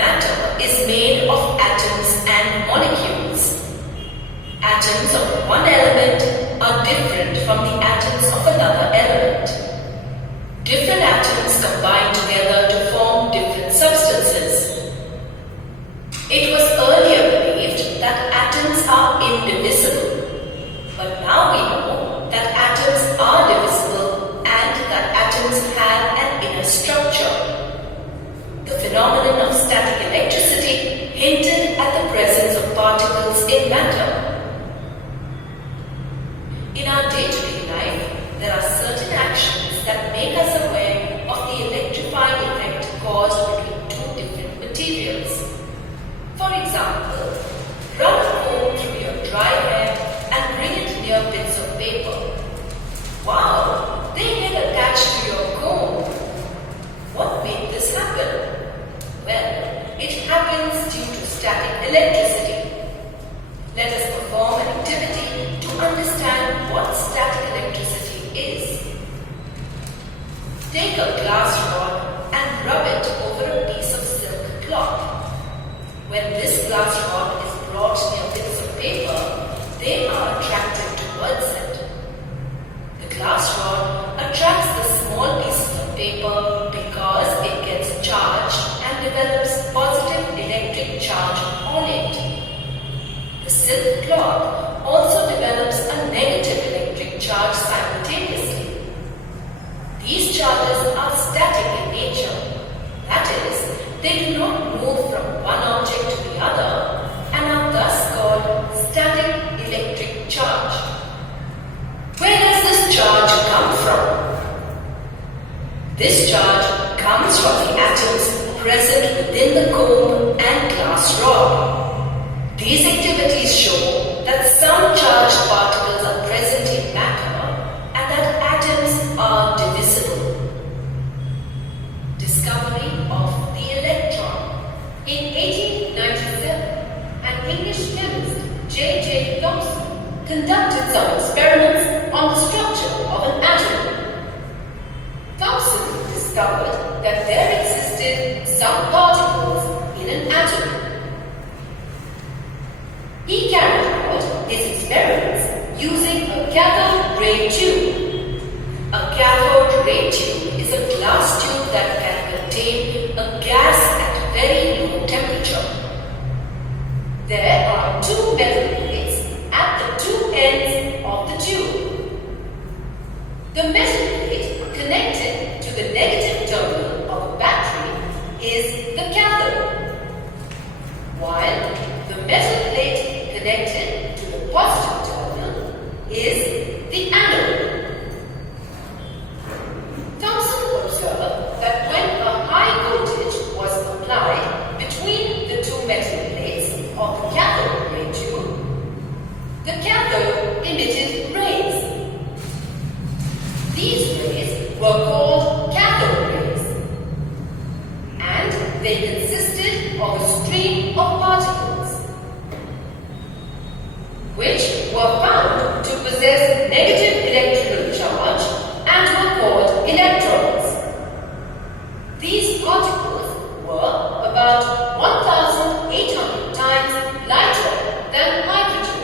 Matter is made of atoms and molecules. Atoms of one element are different from the atoms of another element. Different atoms combine together to form different substances. It was earlier believed that atoms are indivisible, but now we know that atoms are divisible and that atoms have an inner structure. The phenomenon of static electricity hinted at the presence of particles in matter. In our day-to-day life, there are certain actions that make us aware of the electrifying effect caused between two different materials. For example, run a comb through your dry hair and bring it near bits of paper. Wow, they get attached to your comb. What made this happen? Well, it happens due to static electricity. Let us perform an activity to understand what static electricity is. Take a glass rod and rub it over a piece of silk cloth. When this glass rod is brought near bits of paper, they are attracted towards it. The glass rod attracts the small pieces of paper because it gets charged and develops positive electric charge on it. The silk cloth also develops a negative electric charge simultaneously. These charges are static in nature. That is, they do not move from one object to the other and are thus called static electric charge. Where does this charge come from? This charge comes from the atoms present within the comb and glass rod. These activities show that some charged particles are present in matter and that atoms are divisible. Discovery of the electron. In 1897, an English chemist, J. Thomson, conducted some experiments on the structure of an atom. Thomson discovered that there existed some particles in an atom. He carried out his experiments using a cathode ray tube. A cathode ray tube is a glass tube that can contain a gas at very low temperature. There are two metal plates at the two ends of the tube. The metal plate connected to the negative terminal of a battery is the cathode, while the metal plate connected to the positive terminal is the anode. Thomson observed that when a high voltage was applied between the two metal plates of the cathode ray tube, the cathode emitted rays. These rays were called cathode rays, and they consisted of a stream of particles, which were found to possess negative electrical charge and were called electrons. These particles were about 1,800 times lighter than hydrogen.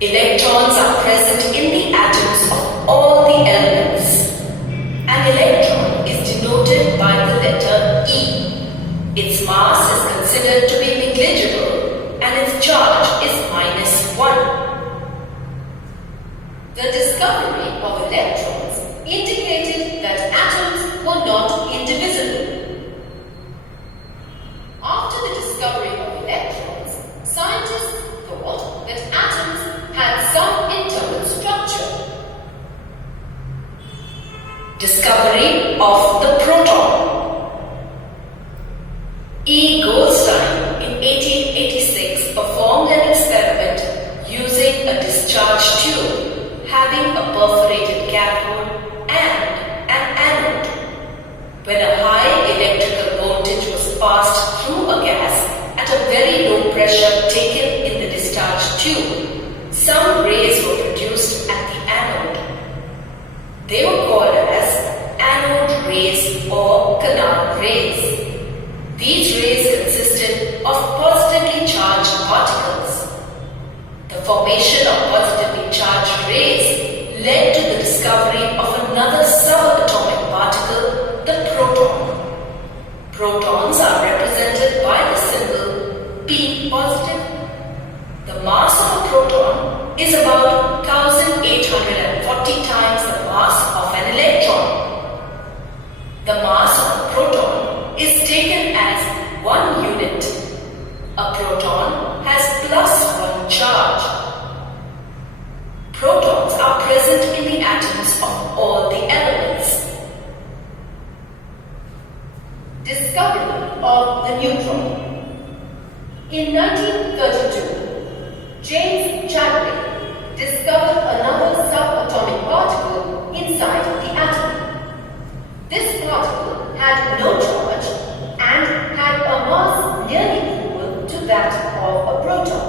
Electrons are present in the atoms of all the elements. An electron is denoted by the letter E. Its mass is considered to be negligible and its charge is -1. The discovery of electrons indicated that atoms were not indivisible. After the discovery of electrons, scientists thought that atoms had some internal structure. Discovery of the proton. E. Goldstein in 1886 performed an experiment using a discharge tube having a perforated cathode and an anode. When a high electrical voltage was passed through a gas at a very low pressure taken in the discharge tube, some rays were produced at the anode. They were called as anode rays or canal rays. These rays consisted of positively charged particles. The formation of positively charged rays led to the discovery of another subatomic particle, the proton. Protons are represented by the symbol P positive. The mass of a proton is about 1840 times the mass of an electron. The mass of a proton is taken as 1 unit. A proton has +1 charge. Protons are present in the atoms of all the elements. Discovery of the neutron. In 1932, James Chadwick discovered another subatomic particle inside the atom. This particle had no charge and had a mass nearly equal to that of a proton.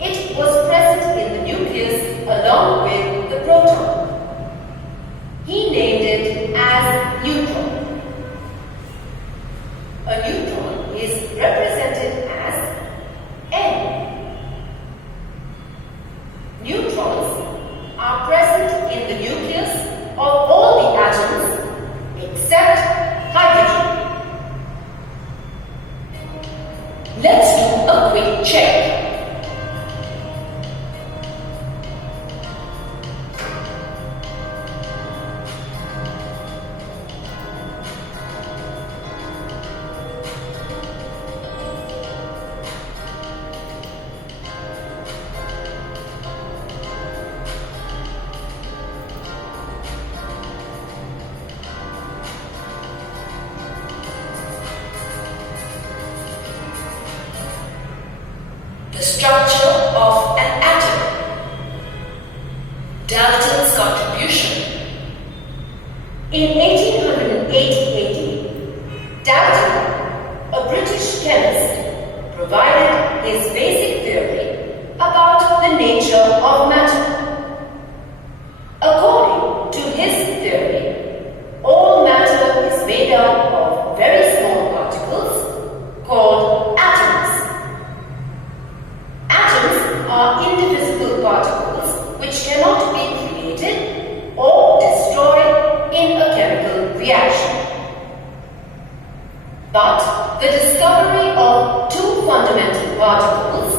It was present in the nucleus along with the proton. He named it as neutron. A neutron is represented as N. Neutrons are present in the nucleus of all the atoms except hydrogen. Let's do a quick check. The structure of an atom. Dalton's contribution. In 1880, Dalton, a British chemist, provided his basic theory about the nature of matter. According to his theory, all matter is made up of very small particles called atoms. Are indivisible particles which cannot be created or destroyed in a chemical reaction. But the discovery of two fundamental particles,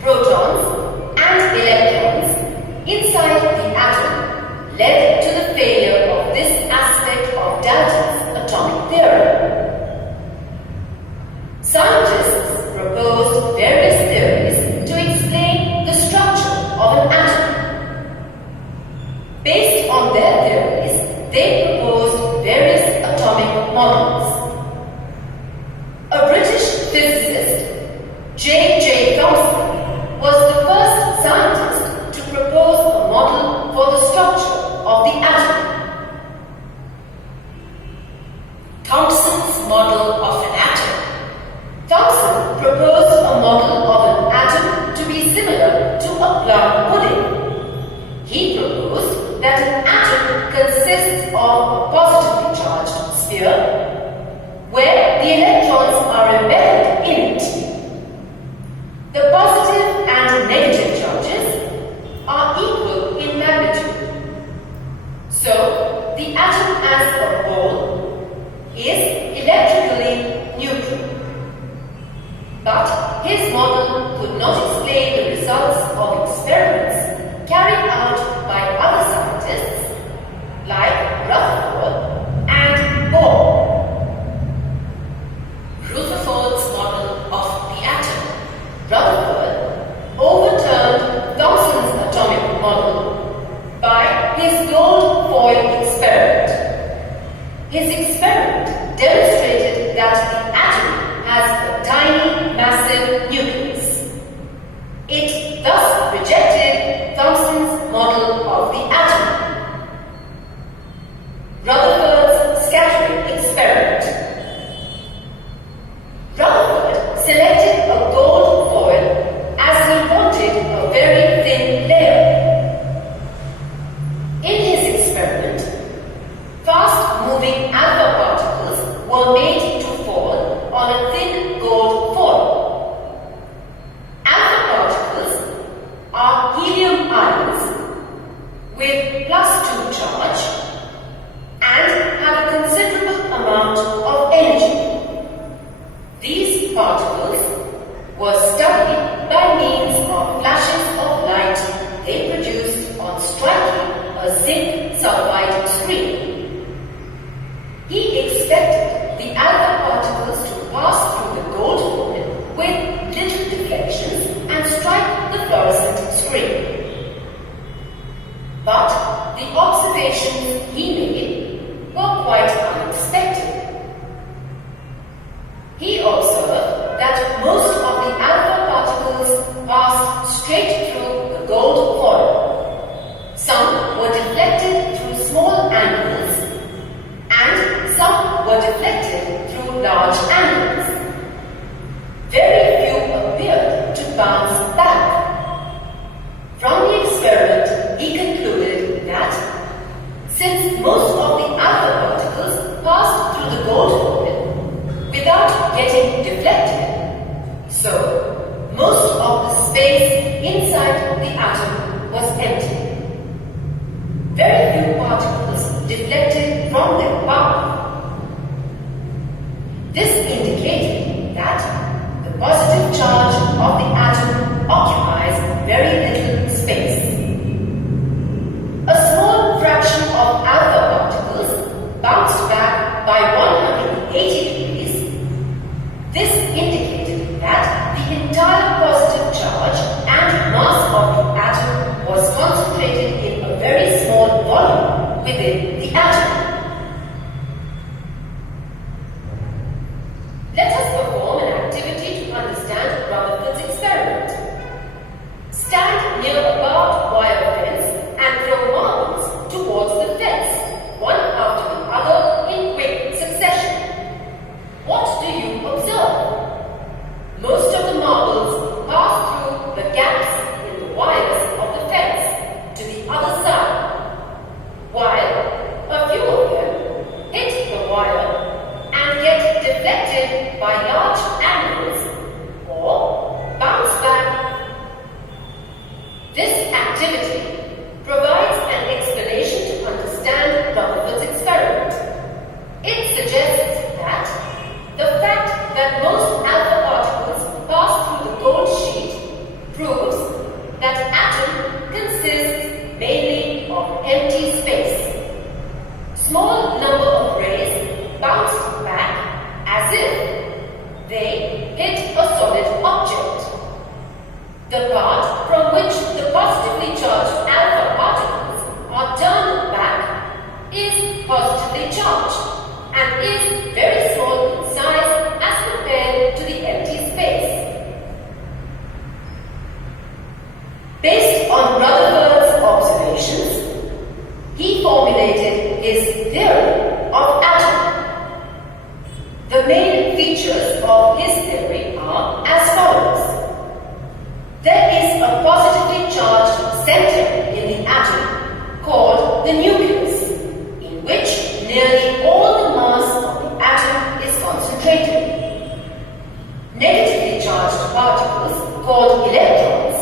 protons and electrons, inside the atom led to the failure of this aspect of Dalton's atomic theory. Scientists proposed various theories to explain the structure of an atom. Based on their theories, they proposed various atomic models. A British physicist, J. Thomson, was the first scientist to propose a model for the structure of the atom. Thomson's model of an atom. Thomson proposed a model of an atom to be similar to a plum pudding. He proposed that an atom consists of a positively charged sphere where the electrons are embedded in it. The positive and negative charges are equal in magnitude. So, the atom as a whole is electrically neutral. But his model could not explain the results of experiments carried out by other scientists like Rutherford and Bohr. Rutherford's model of the atom. Rutherford overturned Thomson's atomic model by his gold foil experiment. His experiment demonstrated that the atom has a tiny, massive nucleus. It thus rejected Thomson's model of the atom. Rutherford's scattering experiment. Rutherford selected a gold foil as he wanted a very thin layer. In his experiment, fast sulfide screen. He expected the alpha particles to pass through the gold foil with little deflections and strike the fluorescent screen. But the observations he made were quite unexpected. He observed that most of the alpha particles passed straight through the gold foil. Some were deflected through small angles, and some were deflected through large angles. Very few appeared to bounce back. From the experiment, he concluded that since most of the alpha particles passed through the gold foil without getting deflected, so most of the space inside the atom was empty. Very few particles deflected from their path. This indicated that the positive charge of the atom occupies very little space. A small fraction of alpha particles bounced back by 180 degrees. This indicated that the entire positive charge and mass of the atom was concentrated in a very small volume within the atom. Let us perform an activity to understand Rutherford's experiment. Stand near a barbed wire fence and throw marbles towards the fence, one after the other in quick succession. What do you observe? Most of the marbles pass through the gaps in the wires of the fence to the other side, while a few of them hit the wire and get deflected by large angles or bounce back. This activity provides an explanation to understand Rutherford's experiment. It suggests that the fact that most alpha particles pass through the gold sheet proves that atom consists mainly of empty space. Small number of rays bounce back as if they hit a solid object. The part from which the positively charged alpha particles are turned back is positively charged and is very small in size as compared to the empty space. Based on Rutherford's observations, he formulated his theory of atom. The main features of his theory are as follows. There is a positively charged center in the atom called the nucleus, in which nearly all the mass of the atom is concentrated. Negatively charged particles called electrons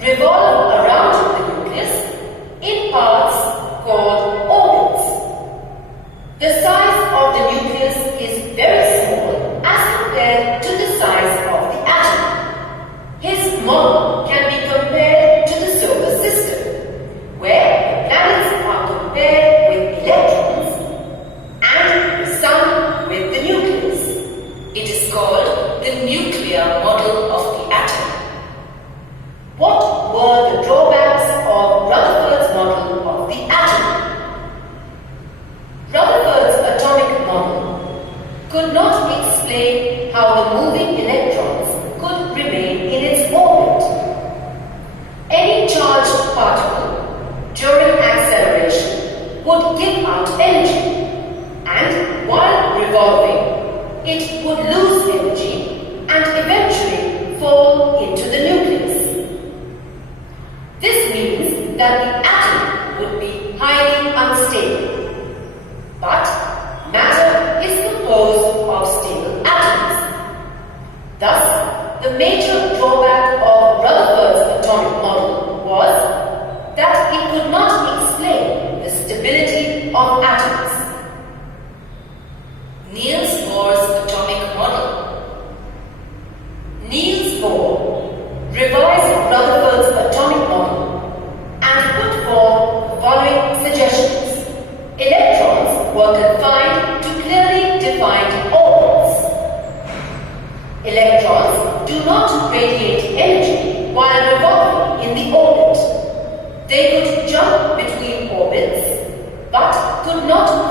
revolve around the nucleus in parts called orbits. The size of the nucleus is very small as compared to the size of the atom. His model can be compared to the solar system, where the planets are compared with electrons and the sun with the nucleus. It is called the nuclear model of the atom. What were the drawbacks of Rutherford's model of the atom? Rutherford's atomic model could not explain how the moving electrons could remain in its orbit. Any charged particle during acceleration would give out energy, and while revolving, it would lose energy and eventually fall into the nucleus. This means that the atom would be highly unstable. But matter is composed of stable atoms. Thus, the major drawback of Rutherford's atomic model was that it could not explain the stability of atoms. Niels Bohr's atomic model. Niels Bohr revised Rutherford's atomic model and put forth the following suggestions. not radiate energy while revolving in the orbit. They could jump between orbits, but could not